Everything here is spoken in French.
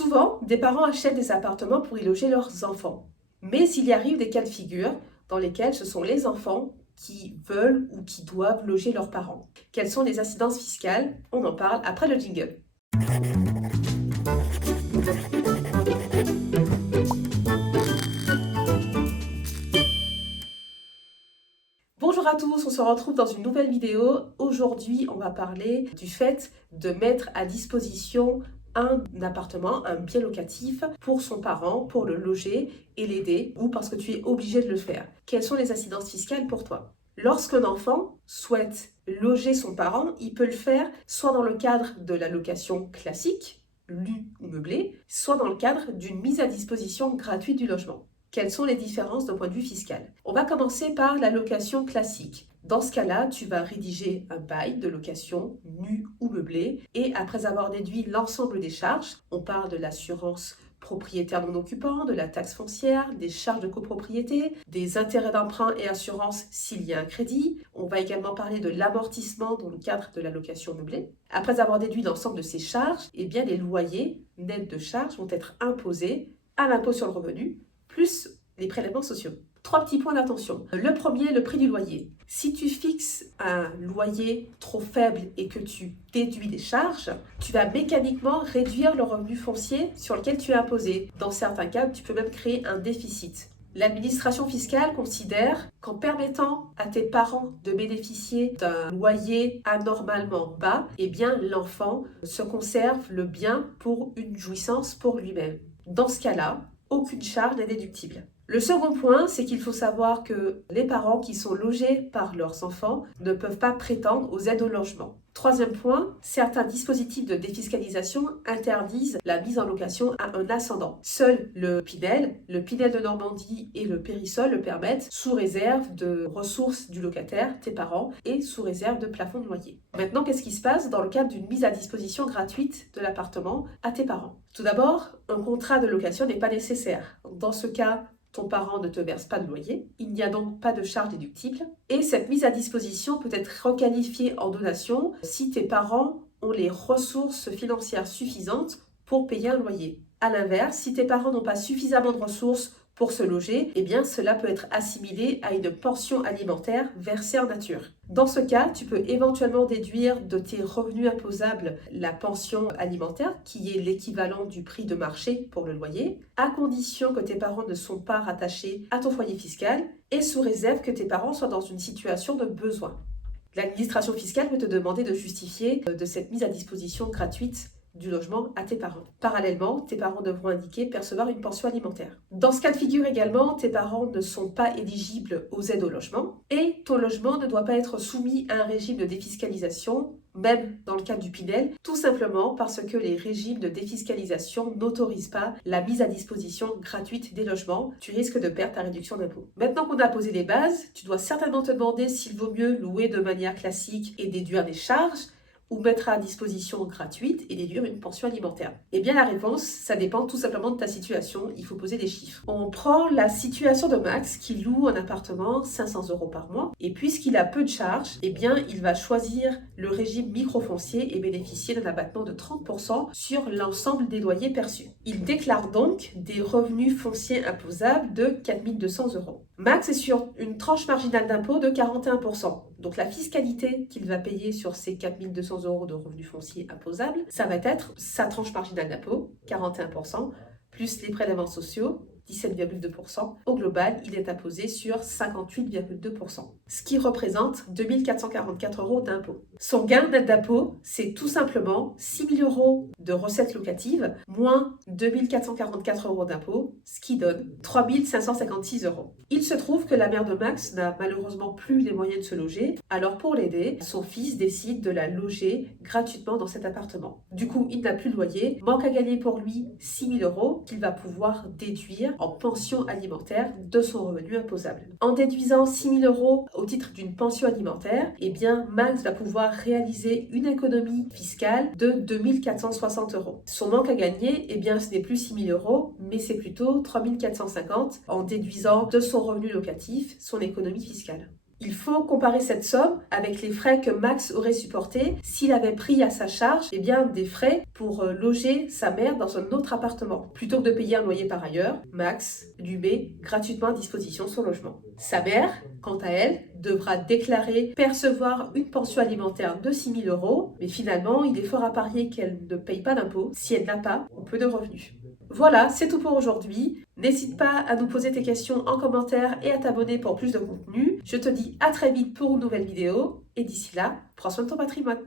Souvent, des parents achètent des appartements pour y loger leurs enfants. Mais il y arrive des cas de figure dans lesquels ce sont les enfants qui veulent ou qui doivent loger leurs parents. Quelles sont les incidences fiscales? On en parle après le jingle. Bonjour à tous, on se retrouve dans une nouvelle vidéo. Aujourd'hui, on va parler du fait de mettre à disposition un appartement, un bien locatif pour son parent, pour le loger et l'aider, ou parce que tu es obligé de le faire. Quelles sont les incidences fiscales pour toi? Lorsqu'un enfant souhaite loger son parent, il peut le faire soit dans le cadre de la location classique, lue ou meublée, soit dans le cadre d'une mise à disposition gratuite du logement. Quelles sont les différences d'un point de vue fiscal? On va commencer par la location classique. Dans ce cas-là, tu vas rédiger un bail de location nu ou meublé et après avoir déduit l'ensemble des charges, on parle de l'assurance propriétaire non occupant, de la taxe foncière, des charges de copropriété, des intérêts d'emprunt et assurance s'il y a un crédit. On va également parler de l'amortissement dans le cadre de la location meublée. Après avoir déduit l'ensemble de ces charges, eh bien les loyers nets de charges vont être imposés à l'impôt sur le revenu, plus les prélèvements sociaux. 3 petits points d'attention. Le premier, le prix du loyer. Si tu fixes un loyer trop faible et que tu déduis des charges, tu vas mécaniquement réduire le revenu foncier sur lequel tu es imposé. Dans certains cas, tu peux même créer un déficit. L'administration fiscale considère qu'en permettant à tes parents de bénéficier d'un loyer anormalement bas, eh bien l'enfant se conserve le bien pour une jouissance pour lui-même. Dans ce cas-là, aucune charge n'est déductible. Le second point, c'est qu'il faut savoir que les parents qui sont logés par leurs enfants ne peuvent pas prétendre aux aides au logement. Troisième point, certains dispositifs de défiscalisation interdisent la mise en location à un ascendant. Seul le Pinel de Normandie et le Périsol le permettent sous réserve de ressources du locataire, tes parents, et sous réserve de plafond de loyer. Maintenant, qu'est-ce qui se passe dans le cadre d'une mise à disposition gratuite de l'appartement à tes parents? Tout d'abord, un contrat de location n'est pas nécessaire. Dans ce cas, ton parent ne te verse pas de loyer, il n'y a donc pas de charge déductible et cette mise à disposition peut être requalifiée en donation si tes parents ont les ressources financières suffisantes pour payer un loyer. A l'inverse, si tes parents n'ont pas suffisamment de ressources pour se loger, eh bien cela peut être assimilé à une pension alimentaire versée en nature. Dans ce cas, tu peux éventuellement déduire de tes revenus imposables la pension alimentaire, qui est l'équivalent du prix de marché pour le loyer, à condition que tes parents ne sont pas rattachés à ton foyer fiscal et sous réserve que tes parents soient dans une situation de besoin. L'administration fiscale peut te demander de justifier de cette mise à disposition gratuite du logement à tes parents. Parallèlement, tes parents devront indiquer percevoir une pension alimentaire. Dans ce cas de figure également, tes parents ne sont pas éligibles aux aides au logement et ton logement ne doit pas être soumis à un régime de défiscalisation, même dans le cadre du Pinel, tout simplement parce que les régimes de défiscalisation n'autorisent pas la mise à disposition gratuite des logements. Tu risques de perdre ta réduction d'impôt. Maintenant qu'on a posé les bases, tu dois certainement te demander s'il vaut mieux louer de manière classique et déduire des charges, ou mettre à disposition gratuite et déduire une pension alimentaire? Eh bien la réponse, ça dépend tout simplement de ta situation, il faut poser des chiffres. On prend la situation de Max qui loue un appartement 500 € par mois et puisqu'il a peu de charges, eh bien il va choisir le régime microfoncier et bénéficier d'un abattement de 30% sur l'ensemble des loyers perçus. Il déclare donc des revenus fonciers imposables de 4 200 €. Max est sur une tranche marginale d'impôt de 41%. Donc la fiscalité qu'il va payer sur ces 4 200 € de revenus fonciers imposables, ça va être sa tranche marginale d'impôt, 41%, plus les prélèvements sociaux, 17,2%. Au global, il est imposé sur 58,2%, ce qui représente 2 444 € d'impôt. Son gain net d'impôt, c'est tout simplement 6 000 € de recettes locatives, moins 2 444 € d'impôt, ce qui donne 3 556 €. Il se trouve que la mère de Max n'a malheureusement plus les moyens de se loger, alors pour l'aider, son fils décide de la loger gratuitement dans cet appartement. Du coup, il n'a plus de loyer, manque à gagner pour lui 6 000 € qu'il va pouvoir déduire en pension alimentaire de son revenu imposable. En déduisant 6 000 € au titre d'une pension alimentaire, eh bien Max va pouvoir réaliser une économie fiscale de 2 460 €. Son manque à gagner, eh bien ce n'est plus 6 000 €, mais c'est plutôt 3 450 € en déduisant de son revenu locatif son économie fiscale. Il faut comparer cette somme avec les frais que Max aurait supportés s'il avait pris à sa charge des frais pour loger sa mère dans un autre appartement. Plutôt que de payer un loyer par ailleurs, Max lui met gratuitement à disposition son logement. Sa mère, quant à elle, devra déclarer percevoir une pension alimentaire de 6 000 €, mais finalement, il est fort à parier qu'elle ne paye pas d'impôts si elle n'a pas ou peu de revenus. Voilà, c'est tout pour aujourd'hui. N'hésite pas à nous poser tes questions en commentaire et à t'abonner pour plus de contenu. Je te dis à très vite pour une nouvelle vidéo et d'ici là, prends soin de ton patrimoine.